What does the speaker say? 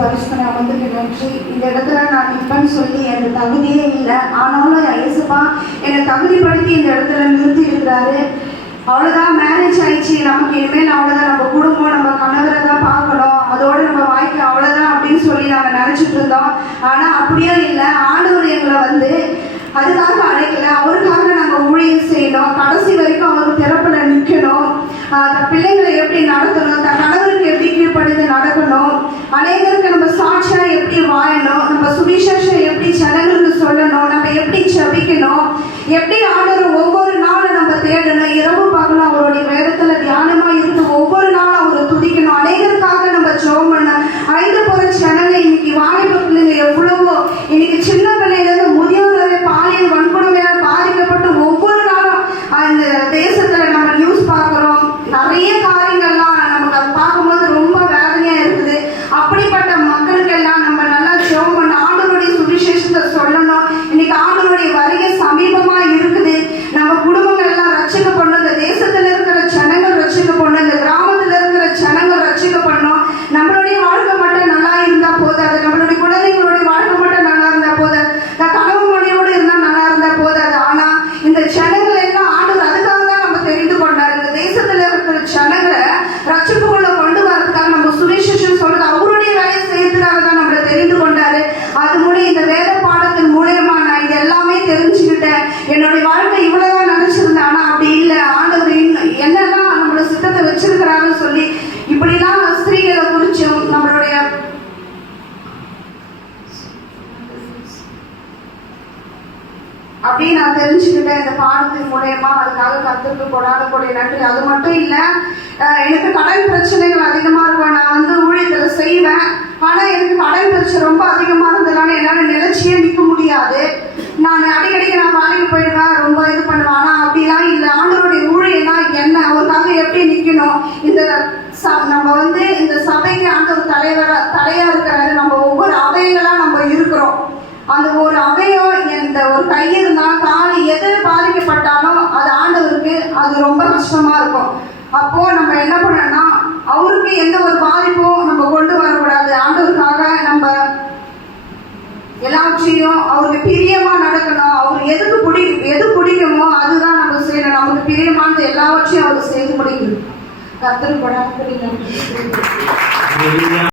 பரிசுத்தனை அமர்ந்துக்கு நன்றி. இந்த இடத்துல நான் நிற்பேன்னு சொல்லி எனக்கு தகுதியே இல்லை. ஆனாலும் இயேசுப்பா என்னை தகுதிப்படுத்தி இந்த இடத்துல நிறுத்தி இருக்கிறாரு. அவ்வளோதான், மேரேஜ் ஆயிடுச்சு, நமக்கு இனிமேல் அவ்வளோதான், நம்ம குடும்பம் நம்ம கணவரை தான் பார்க்கணும், அதோட நம்ம வாழ்க்கை அவ்வளோதான் அப்படின்னு சொல்லி நாங்கள் நினச்சிட்டு இருந்தோம். ஆனால் அப்படியே இல்லை. ஆண்டவர் எங்களை அதுக்காக அழைக்கல, அவருக்காக நாங்கள் ஊழியம் செய்யணும், கடைசி வரைக்கும் அவருக்கு திறப்புல நிற்கணும், பிள்ளைங்களை எப்படி நடத்தணும், கணவருக்கு எப்படி கீழ்ப்படிந்து நடக்கணும், அநேகருக்கு நம்ம சாட்சியா எப்படி வாழணும், நம்ம சுவிசேஷம் எப்படி ஜனங்களுக்கு சொல்லணும், நம்ம எப்படி ஜெபிக்கணும், எப்படி ஆண்டவர் ஒவ்வொரு நாளும் நம்ம தேடணும், இரவு பகலும் அவருடைய வேதத்துல தியானமா இருந்து ஒவ்வொரு நாளும் அவரை துதிக்கணும், அநேகருக்காக நம்ம ஜெபம் பண்ணணும். ஐந்து போற ஜனங்க இன்னைக்கு வாலிப பிள்ளைங்க எவ்வளவோ இன்னைக்கு சின்ன பிள்ளைங்க முதியோர் வரை பாலியல் வன்கொடுமையால் பாதிக்கப்பட்டு ஒவ்வொரு நாளும் அந்த தேசத்துல நம்ம நியூஸ் பார்க்கிறோம். நிறைய காரியங்கள்லாம் நமக்கு அதை பார்க்கும்போது ரொம்ப வேதனையா இருக்குது. அப்படிப்பட்ட மக்களுக்கெல்லாம் நம்ம நல்லா ஜெபம் பண்ண ஆண்டவருடைய சுவிசேஷத்தை சொல்லணும். இன்னைக்கு ஆண்டவருடைய வருகை சமீபமா இருக்குது. நம்ம குடும்பங்கள் எல்லாம் ரட்சிக்கப்படணும், இந்த தேசத்துல இருக்கிற ஜனங்கள் ரட்சிக்கப்படணும், இந்த கிராமத்துல இருக்கிற ஜனங்கள் ரட்சிக்கப்படணும். நம்மளுடைய வாழ்க்கை மட்டும் நல்லா இருந்தா போதாது, நம்மளுடைய குழந்தைங்களுடைய வாழ்க்கை மட்டும் நல்லா இருந்தா போதாது, கனவு மொழியோடு இருந்தா நல்லா இருந்தா போதாது. ஆனா இந்த ஜனங்கள் எல்லாம் ஆண்டவர் அதுக்காக தான் நம்ம தெரிந்து கொண்டார். இந்த தேசத்துல இருக்கிற ஜனங்களை ரட்சிப்புக்குள்ள கொண்டு வரதுக்காக நம்ம சுவிசேஷம் சொல்றது அவருடைய வேலையை செய்யறதுக்காக தான் நம்மளை தெரிந்து கொண்டாரு. அது மூலம் இந்த வேத பாடத்தின் மூலயமா நான் இது எல்லாமே தெரிஞ்சுக்கிட்டேன். என்னுடைய வாழ்க்கை இவ்வளவுதான் நினைச்சிருந்தேன், ஆனா அப்படி இல்லை. ஆண்டவர் என்னெல்லாம் நம்மளோட சித்தத்தை வச்சிருக்கிறாருன்னு சொல்லி இப்படிலாம் ஸ்திரீகளை குறிச்சும் நம்மளுடைய அப்படின்னு நான் தெரிஞ்சுக்கிட்டேன் இந்த பாடத்தின் மூலயமா. அதுக்காக கத்துக்கு கொடாதக்கூடிய நன்றி. அது மட்டும் இல்லை, எனக்கு கடன் பிரச்சனைகள் அதிகமா இருக்கும். நான் ஊழியத்துல செய்வேன், ஆனா எனக்கு கடன் பிரச்சனை ரொம்ப அதிகமா இருந்ததுனால என்னால நிலைச்சியே நிற்க முடியாது. நான் அடிக்கடிக்கு நான் வேலைக்கு போயிடுவேன், ரொம்ப இது பண்ணுவேன். ஆனா அப்படிலாம் இல்லை. ஆண்டவருடைய ஊழியன்னா என்ன, அவருக்காக எப்படி நிற்கணும், இந்த நம்ம இந்த சபைக்கு ஆண்டவர் தலையா இருக்கிறாரு. நம்ம ஒவ்வொரு அவைகளா நம்ம இருக்கிறோம். அந்த ஒரு அவையோ இந்த ஒரு கை இருந்தா கால் எது பாதிக்கப்பட்டாலும் அது ஆண்டவருக்கு அது ரொம்ப கஷ்டமா இருக்கும். அப்போ நம்ம என்ன பண்ணணும்னா அவருக்கு எந்த ஒரு பாதிப்பும் நம்ம கொண்டு வரக்கூடாது. ஆண்டவருக்காக நம்ம எல்லாவற்றையும் அவருக்கு பிரியமா நடக்கணும். அவர் எது பிடிக்குமோ அதுதான் நம்ம செய்யணும். நமக்கு பிரியமானது எல்லாவற்றையும் அவர் செய்து முடிக்கணும். கர்த்தர் கொடாதபடி நன்றி.